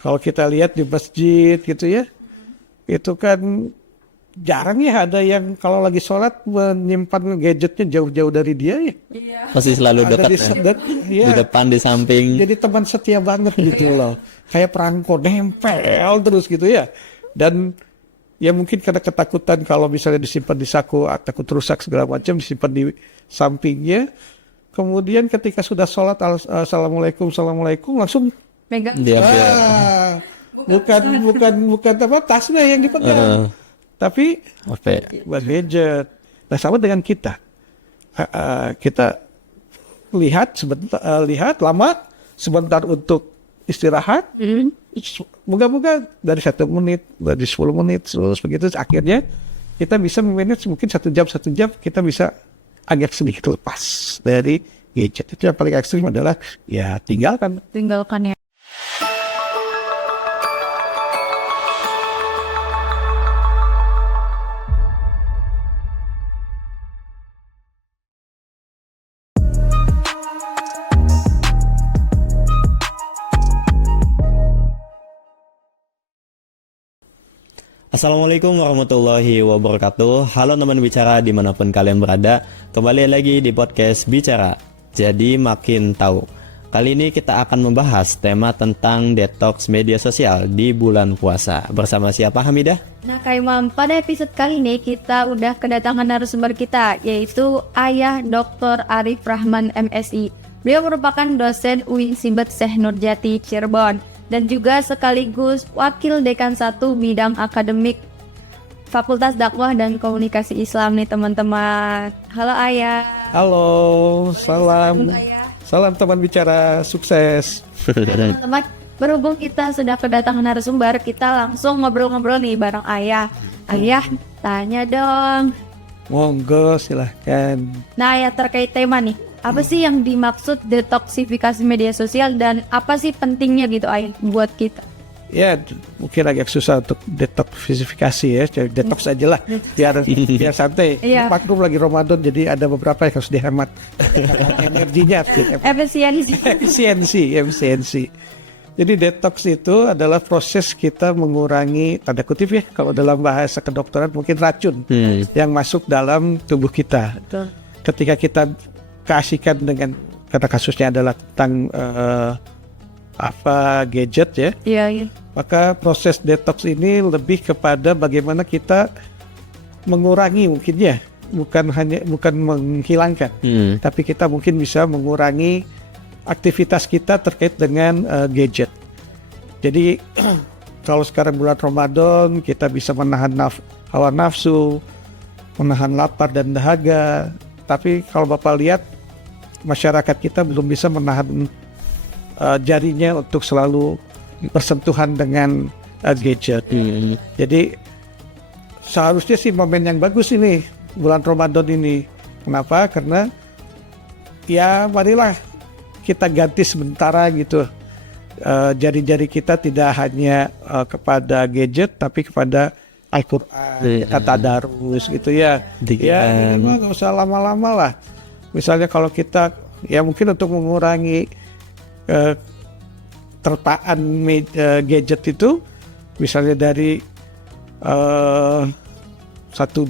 Kalau kita lihat di masjid gitu ya, itu kan jarang ya ada yang kalau lagi sholat menyimpan gadgetnya jauh-jauh dari dia ya. Pasti selalu Ada dekat di, ya. iya. Di depan, di samping. Jadi teman setia banget gitu loh. Kayak perangko nempel terus gitu ya. Dan ya mungkin karena ketakutan kalau misalnya disimpan di saku, takut rusak segala macam, disimpan di sampingnya. Kemudian ketika sudah sholat, assalamualaikum, langsung Megang. Diambil. bukan apa tasnya yang dipegang, tapi Oke. buat gadget. Nah sama dengan kita, kita lihat lama, sebentar untuk istirahat. Moga-moga dari 1 menit, dari 10 menit, terus begitu akhirnya kita bisa memanage mungkin 1 jam kita bisa agak sedikit lepas dari gadget. Itu yang paling ekstrim adalah ya tinggalkan. Tinggalkan ya. Assalamualaikum warahmatullahi wabarakatuh. Halo teman bicara dimanapun kalian berada. Kembali lagi di podcast Bicara, jadi makin tahu. Kali ini kita akan membahas tema tentang detox media sosial di bulan puasa. Bersama siapa, Hamidah? Nah Kak Imam, pada episode kali ini kita udah kedatangan narasumber kita, yaitu Ayah Dr. Arif Rahman MSI. Beliau merupakan dosen UIN Sibat Syekh Nurjati Cirebon dan juga sekaligus Wakil Dekan 1 bidang akademik Fakultas Dakwah dan Komunikasi Islam nih teman-teman. Halo Ayah. Halo, salam. Ayah. Salam teman bicara, sukses. Teman-teman, berhubung kita sudah kedatangan narasumber, kita langsung ngobrol-ngobrol nih bareng Ayah. Ayah, tanya dong. Monggo, silahkan. Nah ya, terkait tema nih, apa sih yang dimaksud detoksifikasi media sosial dan apa sih pentingnya gitu Ayah buat kita? Ya, mungkin agak susah untuk detoksifikasi ya. Jadi detox aja lah, biar santai. Iya. Maklum lagi Ramadan, jadi ada beberapa yang harus dihemat energinya. Efisiensi. Jadi detox itu adalah proses kita mengurangi, tanda kutip ya, kalau dalam bahasa kedokteran mungkin racun yang masuk dalam tubuh kita. Betul. Ketika kita keasikan dengan, kata kasusnya adalah tentang gadget ya, Iya. maka proses detox ini lebih kepada bagaimana kita mengurangi mungkin ya, bukan menghilangkan, tapi kita mungkin bisa mengurangi aktivitas kita terkait dengan gadget. Jadi kalau sekarang bulan Ramadan kita bisa menahan hawa nafsu, menahan lapar dan dahaga. Tapi kalau Bapak lihat, masyarakat kita belum bisa menahan jarinya untuk selalu bersentuhan dengan gadget. Jadi seharusnya sih momen yang bagus ini bulan Ramadan ini. Kenapa? Karena ya marilah kita ganti sementara gitu. Jari-jari kita tidak hanya kepada gadget tapi kepada Al-Quran, tadarus gitu ya. Ya nggak usah lama-lama lah. Misalnya kalau kita ya mungkin untuk mengurangi terpaan gadget itu, misalnya dari 1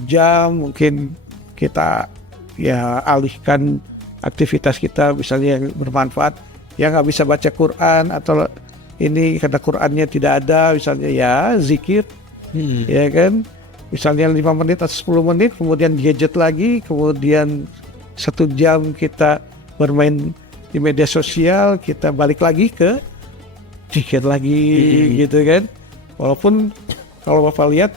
jam mungkin kita ya alihkan aktivitas kita misalnya yang bermanfaat, yang nggak bisa baca Quran atau ini karena Qurannya tidak ada, misalnya ya zikir, ya kan, misalnya 5 menit atau 10 menit, kemudian gadget lagi, kemudian 1 jam kita bermain di media sosial, kita balik lagi ke zikir lagi gitu kan. Walaupun kalau Bapak lihat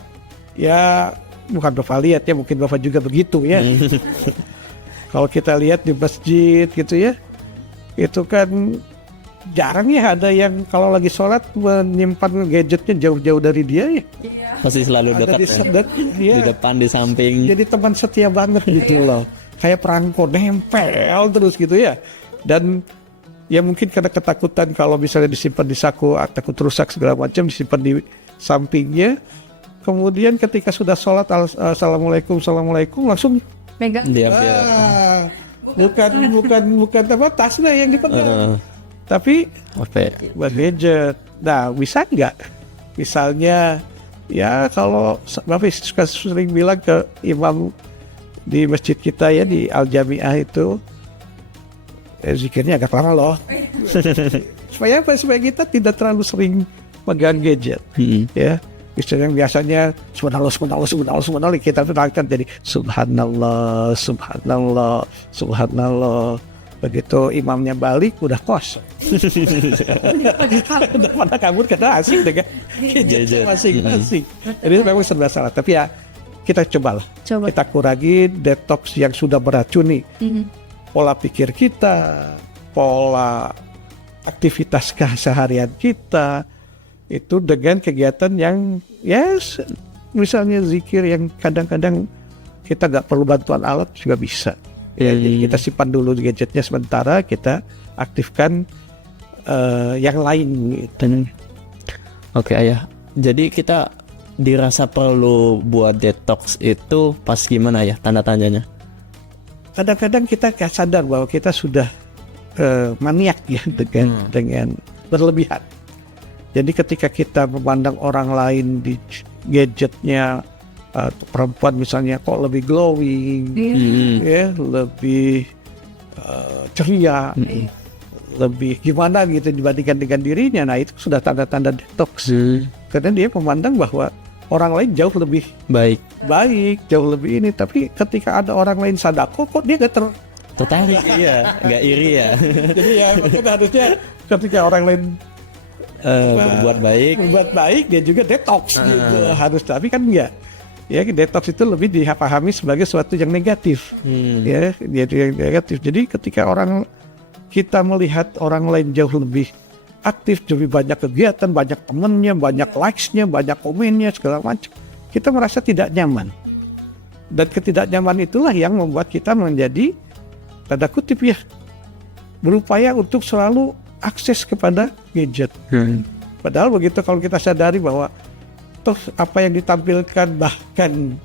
ya, bukan Bapak lihat ya, mungkin Bapak juga begitu ya. Kalau kita lihat di masjid gitu ya, itu kan jarang ya ada yang kalau lagi sholat menyimpan gadgetnya jauh-jauh dari dia ya. Pasti selalu Ada dekat ya. di depan, di samping. Jadi teman setia banget gitu loh. Kayak perangko nempel terus gitu ya. Dan ya mungkin karena ketakutan kalau misalnya disimpan di saku, takut rusak segala macam, disimpan di sampingnya. Kemudian ketika sudah sholat, assalamualaikum, langsung Megang. Diambil. bukan apa tasnya yang dipegang, tapi Oke. buat gadget. Nah, bisa nggak? Misalnya, ya kalau Bapak suka sering bilang ke imam di masjid kita ya di Al Jamiah itu, zikirnya agak lama loh. Supaya apa? Supaya kita tidak terlalu sering pegang gadget. Ya, biasanya subhanallah kita terangkan jadi subhanallah. Begitu imamnya balik udah kosong. Udah pada kabur karena asik dengan gadget masing-masing. Jadi memang serba salah. Tapi ya kita cobalah. Kita kurangi detox yang sudah beracuni. Pola pikir kita, pola aktivitas keseharian kita itu dengan kegiatan yang misalnya zikir yang kadang-kadang kita nggak perlu bantuan alat juga bisa. Jadi kita simpan dulu gadgetnya sementara, kita aktifkan yang lain gitu. Oke Ayah, jadi kita dirasa perlu buat detox itu pas gimana ya tanda-tandanya? Kadang-kadang kita gak sadar bahwa kita sudah maniak ya dengan berlebihan. Jadi ketika kita memandang orang lain di gadgetnya, perempuan misalnya kok lebih glowing, ya lebih ceria, lebih gimana gitu dibandingkan dengan dirinya. Nah itu sudah tanda-tanda detox. Karena dia memandang bahwa orang lain jauh lebih baik, jauh lebih ini. Tapi ketika ada orang lain sadako, kok dia gak tertarik, iya, nggak iri ya. Jadi ya mungkin harusnya ketika orang lain berbuat baik, dia juga detox gitu harus. Tapi kan enggak. Ya, detox itu lebih dipahami sebagai sesuatu yang negatif. Ya, yang negatif. Jadi ketika kita melihat orang lain jauh lebih aktif, lebih banyak kegiatan, banyak temennya, banyak likes-nya, banyak komennya, segala macam, kita merasa tidak nyaman. Dan ketidaknyaman itulah yang membuat kita menjadi, tanda kutip ya, berupaya untuk selalu akses kepada gadget. Padahal begitu kalau kita sadari bahwa toh apa yang ditampilkan bahkan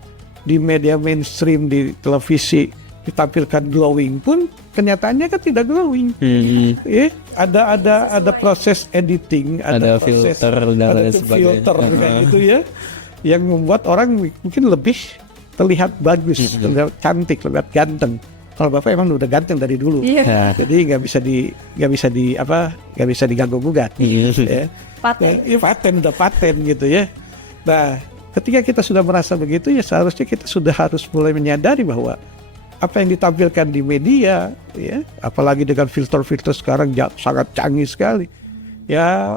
di media mainstream, di televisi ditampilkan glowing pun kenyataannya kan tidak glowing. Ada proses editing, ada proses filter dan sebagainya. Gitu ya, yang membuat orang mungkin lebih terlihat bagus, terlihat cantik, terlihat ganteng. Kalau Bapak emang udah ganteng dari dulu, jadi nggak bisa diganggu gugat. Udah paten gitu ya. Nah, ketika kita sudah merasa begitu ya seharusnya kita sudah harus mulai menyadari bahwa apa yang ditampilkan di media, ya, apalagi dengan filter-filter sekarang sangat canggih sekali, ya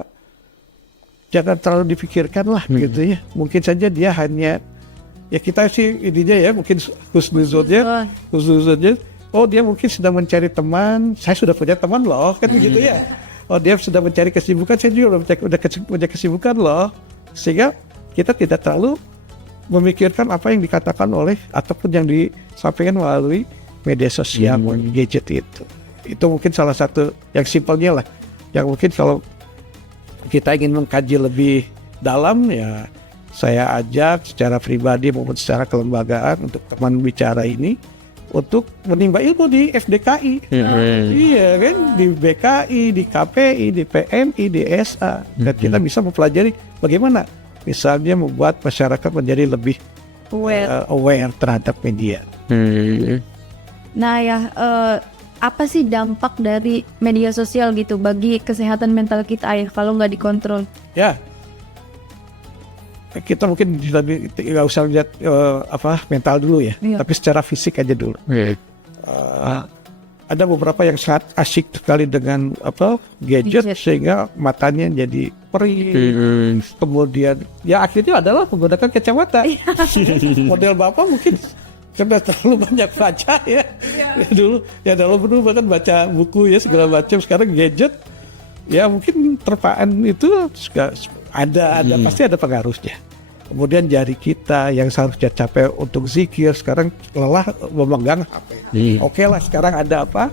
jangan terlalu dipikirkan lah gitu ya. Mungkin saja dia hanya, ya kita sih intinya ya mungkin husnuzonnya, oh dia mungkin sedang mencari teman, saya sudah punya teman loh, kan begitu ya. Oh dia sedang mencari kesibukan, saya juga udah punya kesibukan loh. Sehingga kita tidak terlalu memikirkan apa yang dikatakan oleh ataupun yang disampaikan melalui media sosial, gadget itu. Itu mungkin salah satu yang simpelnya lah. Yang mungkin kalau kita ingin mengkaji lebih dalam ya saya ajak secara pribadi maupun secara kelembagaan untuk teman bicara ini untuk menimba ilmu di FDKI. Iya kan, di BKI, di KPI, di PMI, di SA. Dan kita bisa mempelajari bagaimana misalnya membuat masyarakat menjadi lebih aware terhadap media. Nah ya, apa sih dampak dari media sosial gitu bagi kesehatan mental kita ya kalau nggak dikontrol? Ya, kita mungkin nggak usah lihat mental dulu ya, tapi secara fisik aja dulu. Ada beberapa yang sangat asyik sekali dengan gadget sehingga matanya jadi perih. Kemudian ya akhirnya adalah menggunakan kacamata. Model Bapak mungkin karena terlalu banyak baca ya. Dulu bahkan baca buku ya segala macam, sekarang gadget ya mungkin terpaan itu ada pasti ada pengaruhnya. Kemudian jari kita yang seharusnya capek untuk zikir sekarang lelah memegang HP. Oke lah, sekarang ada apa?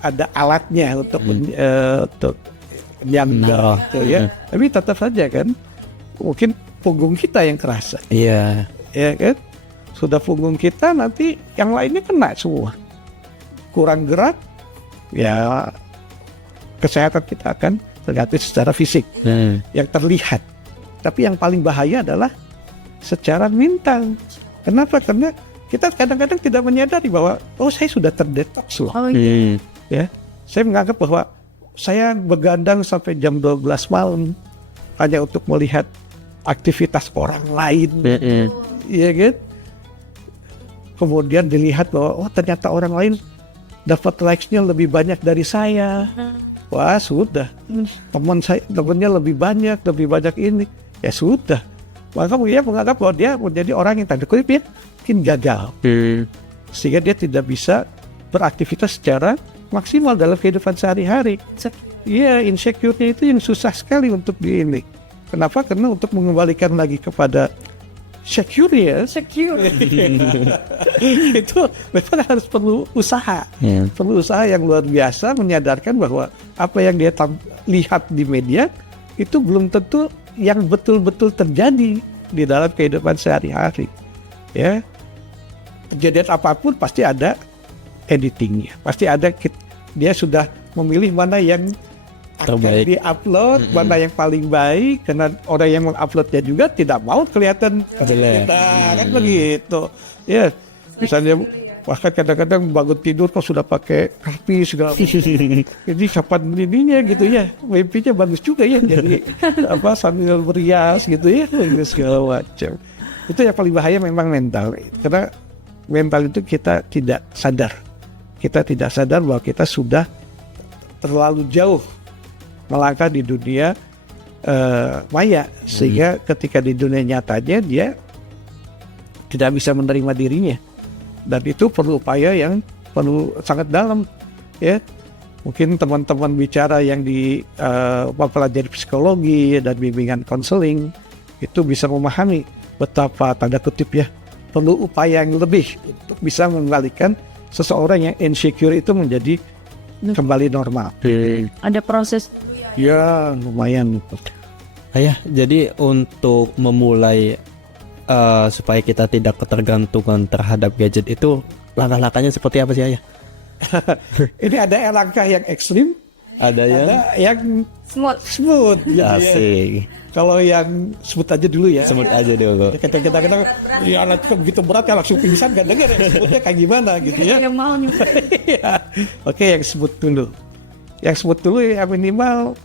Ada alatnya untuk yang ya. Tapi tetap saja kan mungkin punggung kita yang kerasa. Iya. Ya kan? Sudah punggung kita nanti yang lainnya kena semua. Kurang gerak ya kesehatan kita akan terganggu secara fisik yang terlihat. Tapi yang paling bahaya adalah secara mental. Kenapa? Karena kita kadang-kadang tidak menyadari bahwa saya sudah terdetoks loh. Ya, saya menganggap bahwa saya begadang sampai jam 12 malam hanya untuk melihat aktivitas orang lain. Iya kan? Kemudian dilihat bahwa ternyata orang lain dapat likes-nya lebih banyak dari saya. Wah, sudah. Temannya lebih banyak ini. Ya sudah. Maka dia menganggap bahwa dia menjadi orang yang tanda kutip mungkin gagal. Sehingga dia tidak bisa beraktivitas secara maksimal dalam kehidupan sehari-hari. Iya, insecure-nya itu yang susah sekali untuk ini. Kenapa? Karena untuk mengembalikan lagi kepada secure itu memang harus perlu usaha. Perlu usaha yang luar biasa, menyadarkan bahwa apa yang dia lihat di media itu belum tentu yang betul-betul terjadi di dalam kehidupan sehari-hari. Ya, kejadian apapun pasti ada editingnya, pasti ada dia sudah memilih mana yang akan di-upload, mana yang paling baik, karena orang yang menguploadnya juga tidak mau kelihatan jelek. Kan begitu. Ya, misalnya bahkan kadang-kadang bangun tidur kok sudah pakai rapi segala macam. Jadi kapan ininya gitu ya, mimpinya bagus juga ya. Jadi sambil berias gitu ya, segala macam. Itu yang paling bahaya memang mental. Karena mental itu kita tidak sadar. Kita tidak sadar bahwa kita sudah terlalu jauh melangkah di dunia maya, sehingga ketika di dunia nyatanya dia tidak bisa menerima dirinya, dan itu perlu upaya yang perlu sangat dalam. Ya, mungkin teman-teman bicara yang di mempelajari psikologi dan bimbingan konseling itu bisa memahami betapa tanda kutip ya perlu upaya yang lebih untuk bisa mengembalikan seseorang yang insecure itu menjadi kembali normal. Ada proses. Ya, lumayan. Ayah, jadi untuk memulai supaya kita tidak ketergantungan terhadap gadget itu, langkah-langkahnya seperti apa sih, Ayah? Ini ada langkah yang ekstrim, ada yang smooth. Asik. Kalau yang smooth aja dulu ya. Smooth aja dulu. Kadang-kadang ya nanti begitu berat ya langsung pingsan, gak dengar yang smoothnya kayak gimana gitu ya. Yang mau Oke, yang smooth dulu. Yang smooth dulu ya minimal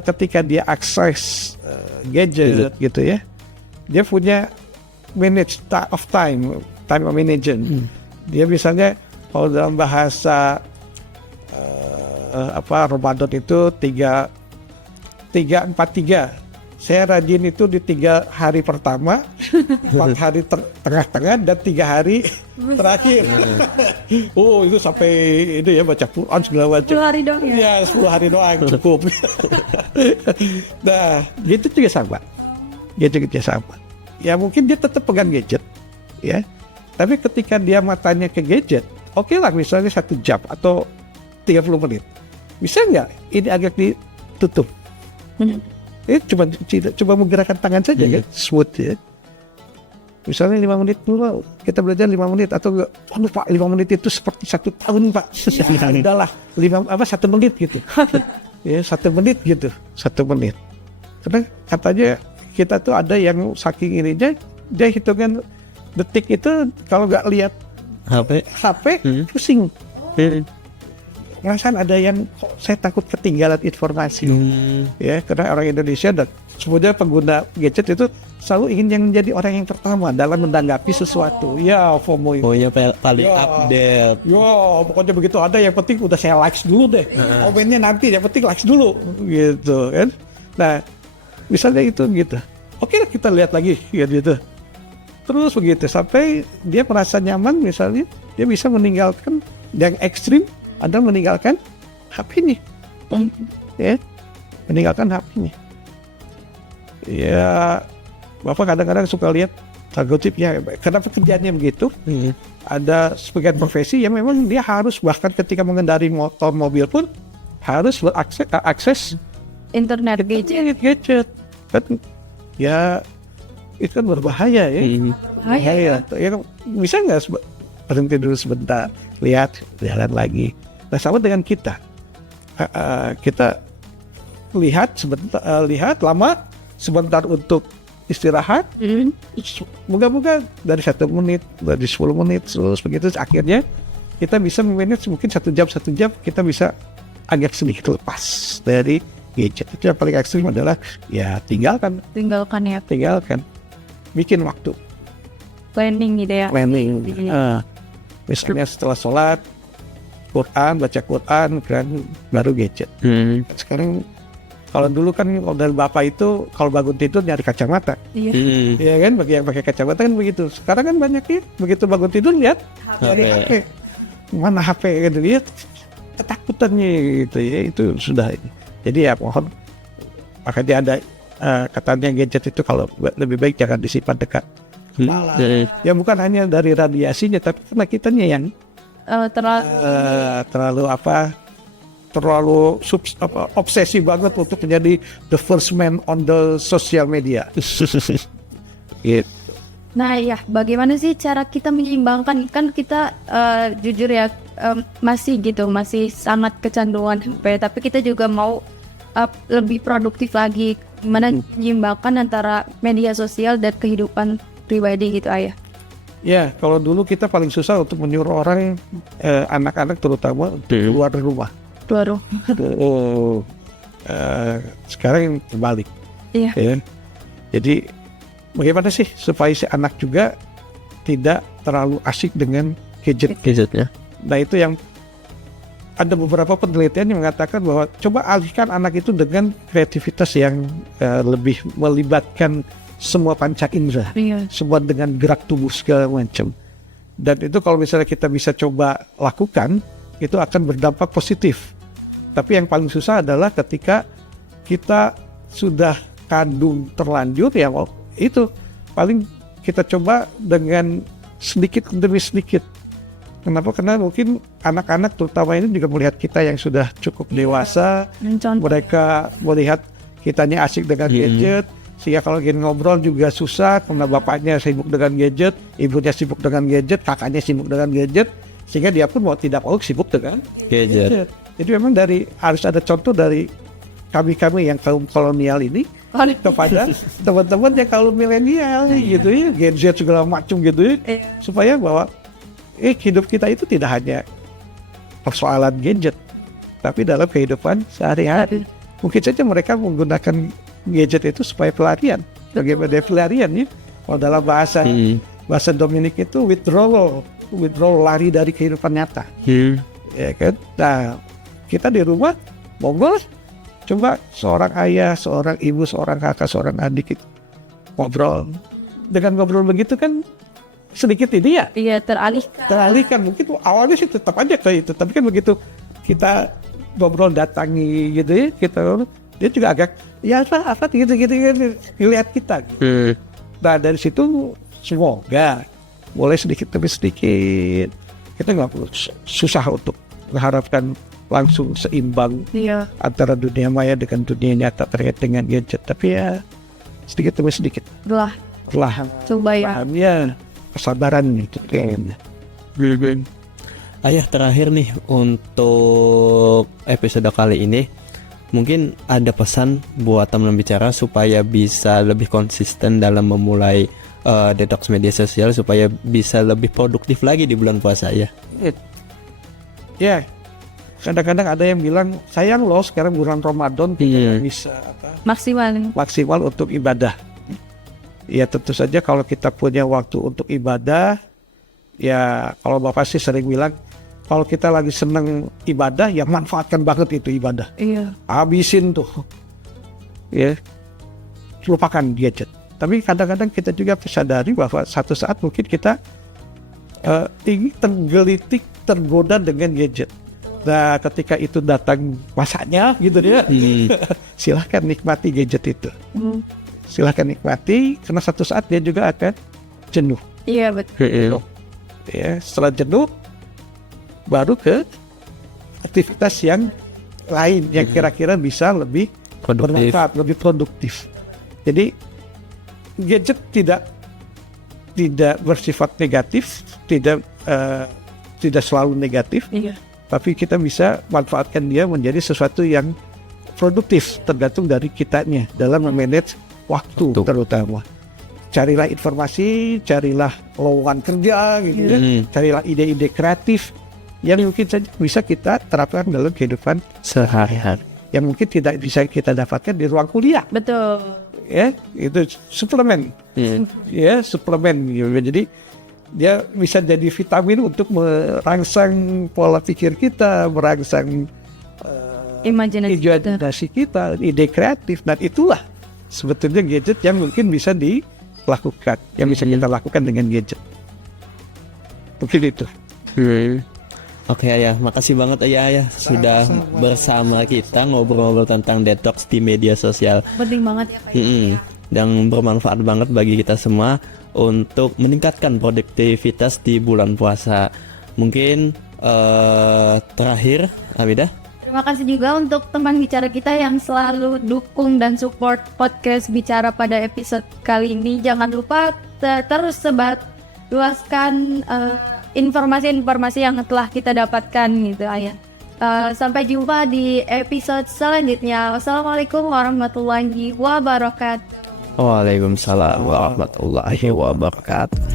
ketika dia akses gadget gitu ya, dia punya manage time management. Dia misalnya kalau dalam bahasa Ramadan itu 3-4-3. Saya rajin itu di 3 hari pertama, 4 hari tengah-tengah, dan 3 hari terakhir. Itu sampai itu ya baca Quran segala macam. 10 hari doang ya? Ya, 10 hari doang cukup. Nah, gitu juga sama. Ya mungkin dia tetap pegang gadget, ya. Tapi ketika dia matanya ke gadget, oke lah misalnya 1 jam atau 30 menit. Bisa nggak ini agak ditutup? Coba menggerakkan tangan saja kan, smooth ya. Misalnya 5 menit dulu, kita belajar 5 menit, atau Pak 5 menit itu seperti 1 tahun Pak. Udahlah 1 menit gitu. Ya 1 menit gitu, 1 menit. Karena katanya kita tuh ada yang saking ininya, dia hitungan detik itu kalau nggak lihat HP pusing. Ngerasain ada yang saya takut ketinggalan informasi. Ya, karena orang Indonesia dan sebenarnya pengguna gadget itu selalu ingin yang menjadi orang yang pertama dalam menanggapi sesuatu. Ya, FOMO itu. Paling update. Ya, pokoknya begitu ada yang penting udah saya likes dulu deh. Komennya nanti, yang penting likes dulu gitu kan. Nah, misalnya itu gitu. Oke, kita lihat lagi gitu. Terus begitu sampai dia merasa nyaman, misalnya dia bisa meninggalkan yang ekstrim. Anda meninggalkan HP-nya, ya, meninggalkan HP-nya. Ya, Bapak kadang-kadang suka lihat tagotipnya, karena pekerjaannya begitu. Ada sebagian profesi yang memang dia harus bahkan ketika mengendari motor, mobil pun harus berakses internet gadget. Kan, ya, itu kan berbahaya ya. Bahaya. Ya, bisa nggak berhenti dulu sebentar, lihat, jalan lagi. Nah, sama dengan kita. kita lihat lama, sebentar untuk istirahat. Moga-moga dari 1 menit, dari 10 menit, terus begitu akhirnya kita bisa memanage mungkin 1 jam kita bisa agak sedikit lepas dari gadget. Itu yang paling ekstrim adalah ya tinggalkan, bikin waktu Planning gitu ya. planning. Misalnya setelah sholat baca Quran kan, baru gadget. Sekarang kalau dulu kan kalau dari bapak itu kalau bangun tidur nyari kacamata, ya kan, bagi yang pakai kacamata kan begitu. Sekarang kan banyak ya, begitu bangun tidur lihat dari HP, mana HP gitu, lihat ketakutannya gitu ya, itu sudah. Jadi ya mohon, makanya ada katanya gadget itu kalau lebih baik jangan disimpan dekat kepala. Ya bukan hanya dari radiasinya, tapi karena kitanya yang terlalu obsesi banget untuk menjadi the first man on the social media. Gitu. Nah ya, bagaimana sih cara kita menyeimbangkan, kan kita jujur ya masih sangat kecanduan HP, tapi kita juga mau lebih produktif lagi. Gimana menyeimbangkan antara media sosial dan kehidupan pribadi gitu, Ayah? Ya, kalau dulu kita paling susah untuk menyuruh orang, anak-anak terutama untuk keluar rumah. Sekarang terbalik. Iya. Ya. Jadi bagaimana sih supaya si anak juga tidak terlalu asik dengan gadgetnya? Nah itu yang ada beberapa penelitian yang mengatakan bahwa coba alihkan anak itu dengan kreativitas yang lebih melibatkan semua panca indera, semua dengan gerak tubuh segala macam. Dan itu kalau misalnya kita bisa coba lakukan, itu akan berdampak positif. Tapi yang paling susah adalah ketika kita sudah kandung terlanjur, ya itu paling kita coba dengan sedikit demi sedikit. Kenapa? Karena mungkin anak-anak terutama ini juga melihat kita yang sudah cukup dewasa, mereka melihat kitanya asik dengan gadget, sehingga kalau ingin ngobrol juga susah karena bapaknya sibuk dengan gadget, ibunya sibuk dengan gadget, kakaknya sibuk dengan gadget, sehingga dia pun mau tidak mau sibuk dengan gadget. Jadi memang harus ada contoh dari kami yang kaum kolonial ini kepada teman-teman yang kaum milenial gitu ya, gadget segala macam gitu ya, supaya bahwa hidup kita itu tidak hanya persoalan gadget, tapi dalam kehidupan sehari-hari. Mungkin saja mereka menggunakan gadget itu supaya pelarian. Bagaimana pelarian ya? Kalau dalam bahasa Dominik itu withdrawal, lari dari kehidupan nyata. Ya kan? Nah, kita di rumah ngobrol, coba seorang ayah, seorang ibu, seorang kakak, seorang adik itu ngobrol. Dengan ngobrol begitu kan sedikit ini ya? Iya, teralihkan. Mungkin awalnya sih tetap aja kayak itu, tapi kan begitu kita ngobrol datangi gitu ya, dia juga agak ya apa gitu lihat kita. Nah dari situ semoga boleh sedikit demi sedikit, kita nggak perlu susah untuk mengharapkan langsung seimbang antara dunia maya dengan dunia nyata terkait dengan gadget, tapi ya sedikit demi sedikit perlahan coba ya kesabaran itu kan. Ayah, terakhir nih untuk episode kali ini, mungkin ada pesan buat teman bicara supaya bisa lebih konsisten dalam memulai detox media sosial supaya bisa lebih produktif lagi di bulan puasa ya. Ya, kadang-kadang ada yang bilang sayang loh sekarang bulan Ramadan tidak bisa maksimal untuk ibadah. Ya tentu saja kalau kita punya waktu untuk ibadah, ya kalau Bapak sih sering bilang kalau kita lagi seneng ibadah ya manfaatkan banget itu ibadah. Iya. Habisin tuh. Ya. Lupakan gadget. Tapi kadang-kadang kita juga sadari bahwa satu saat mungkin kita ingin tergelitik, tergoda dengan gadget. Nah, ketika itu datang masanya gitu ya. Silahkan nikmati gadget itu. Silahkan nikmati karena satu saat dia juga akan jenuh. Iya, betul. Ya, setelah jenuh baru ke aktivitas yang lain yang kira-kira bisa lebih bermanfaat, lebih produktif. Jadi gadget tidak bersifat negatif, tidak selalu negatif. tapi kita bisa manfaatkan dia menjadi sesuatu yang produktif, tergantung dari kitanya dalam memanage waktu terutama. Carilah informasi, carilah lowongan kerja gitu ya, carilah ide-ide kreatif yang mungkin saja bisa kita terapkan dalam kehidupan sehari-hari, yang mungkin tidak bisa kita dapatkan di ruang kuliah. Betul. Ya, itu suplemen. Ya, suplemen gitu. Jadi dia bisa jadi vitamin untuk merangsang pola pikir kita, merangsang imajinasi kita, ide kreatif, dan itulah sebetulnya gadget yang mungkin bisa dilakukan, yang bisa kita lakukan dengan gadget. Mungkin itu. Oke Ayah, makasih banget Ayah sudah bersama kita ngobrol-ngobrol tentang detox di media sosial. Penting banget ya Pak. Dan bermanfaat banget bagi kita semua untuk meningkatkan produktivitas di bulan puasa. Mungkin terakhir, Amidah. Terima kasih juga untuk teman bicara kita yang selalu dukung dan support podcast Bicara pada episode kali ini. Jangan lupa terus luaskan informasi-informasi yang telah kita dapatkan gitu Ayah. Sampai jumpa di episode selanjutnya. Wassalamualaikum warahmatullahi wabarakatuh. Waalaikumsalam warahmatullahi wabarakatuh.